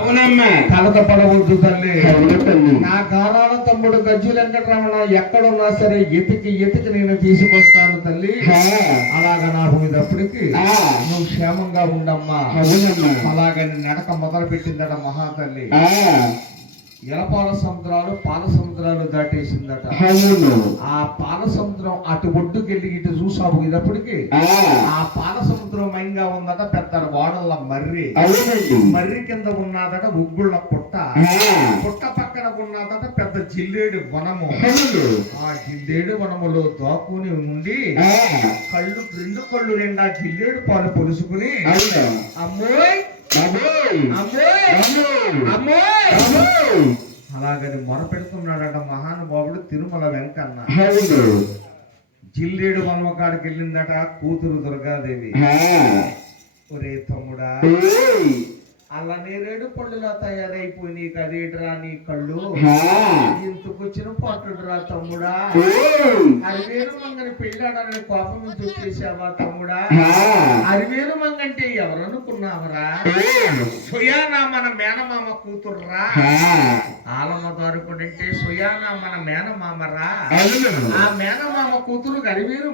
అవునమ్మా. కలత పడవద్దు తల్లి. అవును తల్లి. నా గారాల తమ్ముడు గజ్జి వెంకటరమణ ఎక్కడున్నా సరే ఎతికి నేను తీసుకొస్తాను తల్లి. అలాగా నాకు ఇదప్పటికి నువ్వు క్షేమంగా ఉండమ్మా. అవునమ్మా. అలాగని నడక మొదలు పెట్టిందట మహాతల్లి. ఎలపాల సముద్రాలు పాల సముద్రాలు దాటేసిందట. ఆ పాల సముద్రం అటు ఒడ్డుకెళ్ళి ఇటు చూసావు ఇదప్పటికి ఆ పాల సముద్రం మైంగా ఉందట. పెద్ద వాడల మర్రి. మర్రి కింద ఉన్నదట ఉగ్గుళ్ళ పుట్ట. పుట్ట పక్కన ఉన్నదట పెద్ద జిల్లేడు వనము. ఆ జిల్లేడు వనములో దాక్కుని ఉండి రెండు కళ్ళు నిండా జిల్లేడు పాలు పొలుసుకుని అమ్మోయ్ అలాగని మొరపెడుతున్నాడట మహానుభావుడు తిరుమల వెంకన్న. జిల్లేడు వనమకాడికి వెళ్ళిందట కూతురు దుర్గాదేవి. ఒరే తమ్ముడా, అలా నేరేడు పళ్ళులా తయారైపోయి నీకు అదేట్రా నీ కళ్ళు ఇంతకొచ్చిన పట్టుడురా తమ్ముడా. అరివేలు మంగని పెళ్ళాడని కోపం నుంచి వచ్చేసావా తమ్ముడా. అరివేలు మంగంటే ఎవరనుకున్నావరా? సుయానా మన మేనమామ కూతుర్రా. ఆలమ దారుకుడంటే సుయానా మన మేనమామరా. ఆ మేనమామ కూతురు అరివేలు